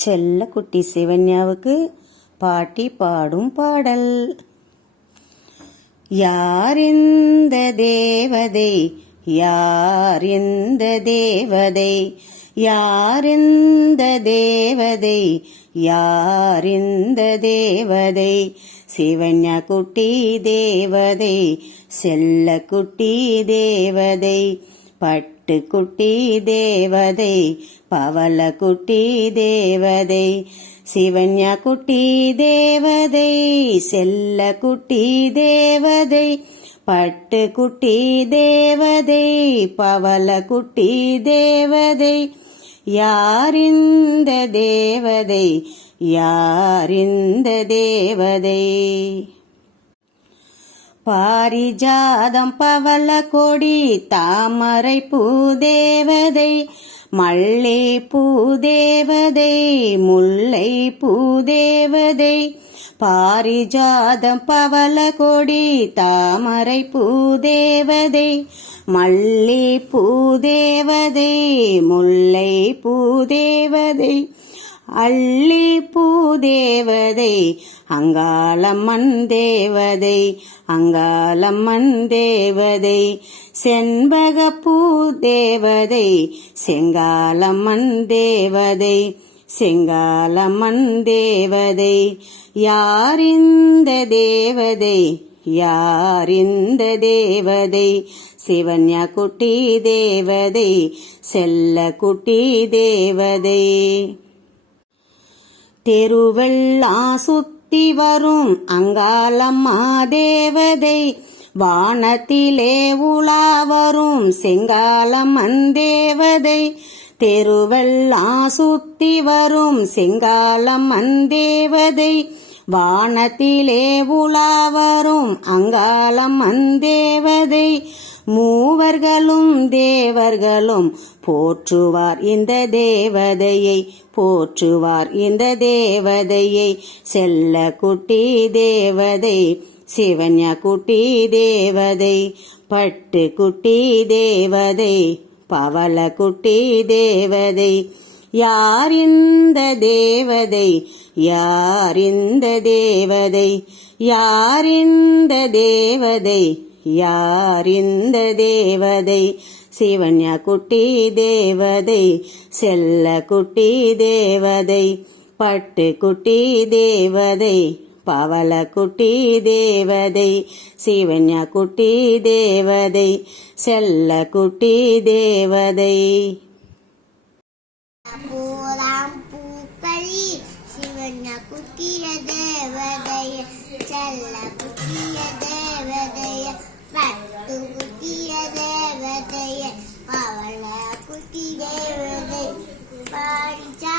செல்ல குட்டி சிவன்யாவுக்கு பாட்டி பாடும் பாடல். யார் இந்த தேவதை? யார் இந்த தேவதை? யார் இந்த தேவதை? யார் இந்த தேவதை? சிவன்யா குட்டி தேவதை செல்ல குட்டி தேவதை. பட்டு குட்டி தேவதை பவள குட்டி தேவதை சிவன்யா குட்டி தேவதை செல்ல குட்டி தேவதை பட்டு குட்டி தேவதை பவள குட்டி தேவதை. யாரிந்த தேவதை? யாரிந்த தேவதை? பாரிஜாதம் பவள கொடி தாமரை பூதேவதை மல்லை பூதேவதை முல்லை பூதேவதை பாரிஜாதம் பவள கொடி தாமரை பூதேவதை மல்லி பூதேவதை முல்லை பூதேவதை அள்ளி பூதேவதை அங்காளம்மன் தேவதை அங்காளம்மன் தேவதை. செண்பக பூதேவதை செங்காலம்மன் தேவதை செங்காலம்மன் தேவதை. யாரிந்த தேவதை யாரிந்த தேவதை? சிவன்யா குட்டி தேவதை செல்ல குட்டி தேவதை. தெருவெல்லாம் சுத்தி வரும் அங்காளம்மா தேவதை. வானத்திலே உலா வரும் செங்காலம்மன் தேவதை. தெருவெல்லாம் சுத்தி வரும் செங்காலம்மன் தேவதை. வானத்திலே உலா வரும் அங்காளம்மன் தேவதை. மூவர்களும் தேவர்களும் போற்றுவார் இந்த தேவதையை போற்றுவார் இந்த தேவதையை. செல்ல குட்டி தேவதை சிவன்யா குட்டி தேவதை பட்டு குட்டி தேவதை பவள குட்டி தேவதை. யார் இந்த தேவதை? யார் இந்த தேவதை? யார் இந்த தேவதை? யார் இந்த தேவதை? சிவன்யா குட்டி தேவதை செல்ல குட்டி தேவதை பட்டு குட்டி தேவதை பவள குட்டி தேவதை சிவன்யா குட்டி தேவதை செல்ல குட்டி தேவதை. பூக்களி சிவன குட்டிய தேவதை செல்ல பவள குட்டி தேவதை பாடிச்சா